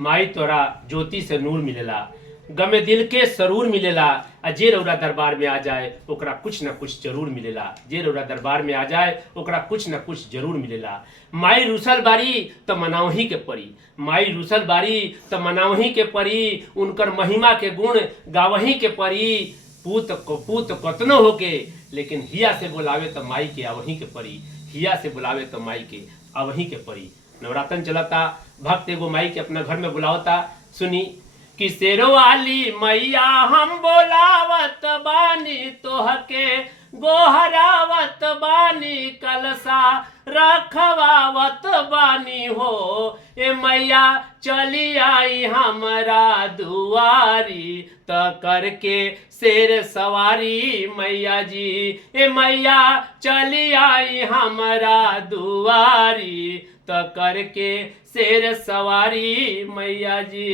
माई तोरा ज्योति से नूर मिलेला, गमे दिल के सरूर मिलेला। आ जे रौरा दरबार में आ जाए ओकरा कुछ न कुछ जरूर मिलेला। जे रौरा दरबार में आ जाए ओकरा कुछ न कुछ जरूर मिलेला। माई रूसल बारी त मनावही के परी, माई रूसल बारी त मनावही के परी। उनकर महिमा के गुण गावही के परी। पूत कतनो होके लेकिन हिया से बुलावे त माई के आवही के परी, हिया से बुलावे त माई के आवही के परी। नवरातन चलता, भक्त एगो माई के अपना घर में बुलावता। सुनी कि शेरो वाली मैया हम बोलावत बानी तोहके, गोहरावत बानी कलसा रखवावत बानी हो। ए मैया चली आई हमरा दुआरी त करके शेर सवारी मैया जी। ए मैया चली आई हमरा दुआरी त करके शेर सवारी मैया जी।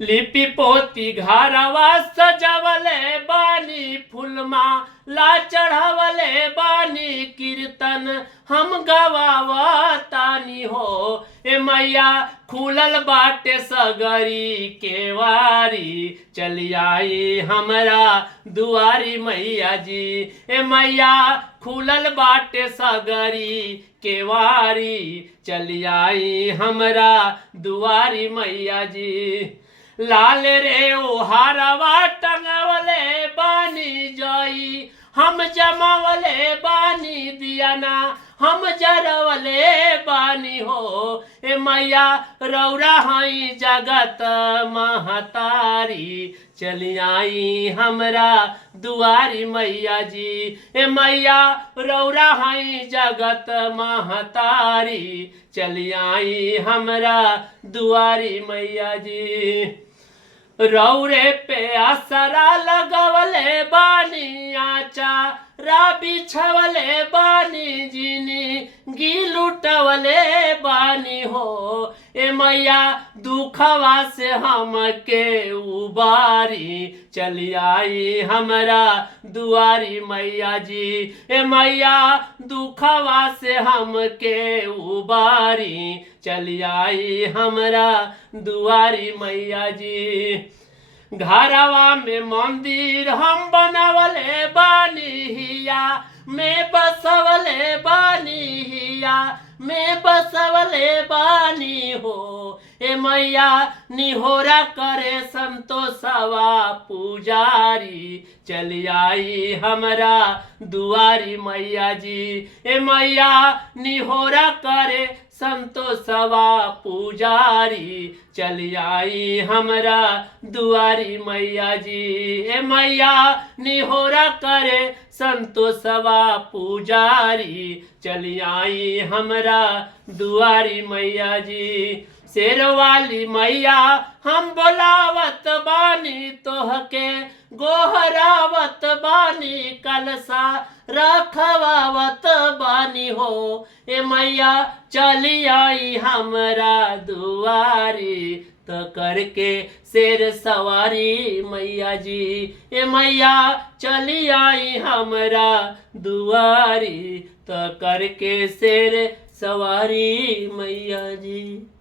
लिपि पोती घरवा सजवले बानी, फुलमा ला चढ़वले बानी, कीर्तन हम गवावतानी हो। ए मैया खुलल बाटे सगरी केवारी, चली आई हमरा दुआरी मैया जी। ए मैया खुलल बाटे सगरी केवारी, चली आई हमरा दुआरी मैया जी। लाल रे ओहारवा टंगवले बानी जाई, हम जमावले बानी दियाना, हम जरवले बानी हो। ए मैया रौरा हई जगत महतारी, चली आई हमरा दुआरी मैया जी। ए मैया रौरा हई जगत महतारी, चली आई हमरा दुआरी मैया जी। रौरे पे असरा लगवले बानी, आचा रा बिछवले बानी, जीनी गिलुटवले बानी हो। ए मैया दुखवा से हमके उबारी, चली आई हमरा दुआरी मैया जी। ए मैया दुखवा से हमके उबारी, चली आई हमरा दुआरी मैया जी। घरवा में मंदिर हम बनवले बानी, हिया में बसवले बानी, हिया में बसवले बानी हो। ए मैया निहोरा करे संतोषवा पुजारी, चली आई हमरा दुआरी मैया जी। ए मैया निहोरा करे संतोषवा पुजारी, चली आई हमरा दुआरी मैया जी। ए मैया निहोरा करे संतोषवा पुजारी, चली आई हमरा दुआरी मैया जी। शेर वाली मैया हम बोलावत बानी तोहके, गोहरावत बानी कलसा रखवावत बानी हो। ए मैया चली आई हमरा दुआरी त करके शेर सवारी मैया जी। ए मैया चली आई हमरा दुआरी त करके शेर सवारी मैया जी।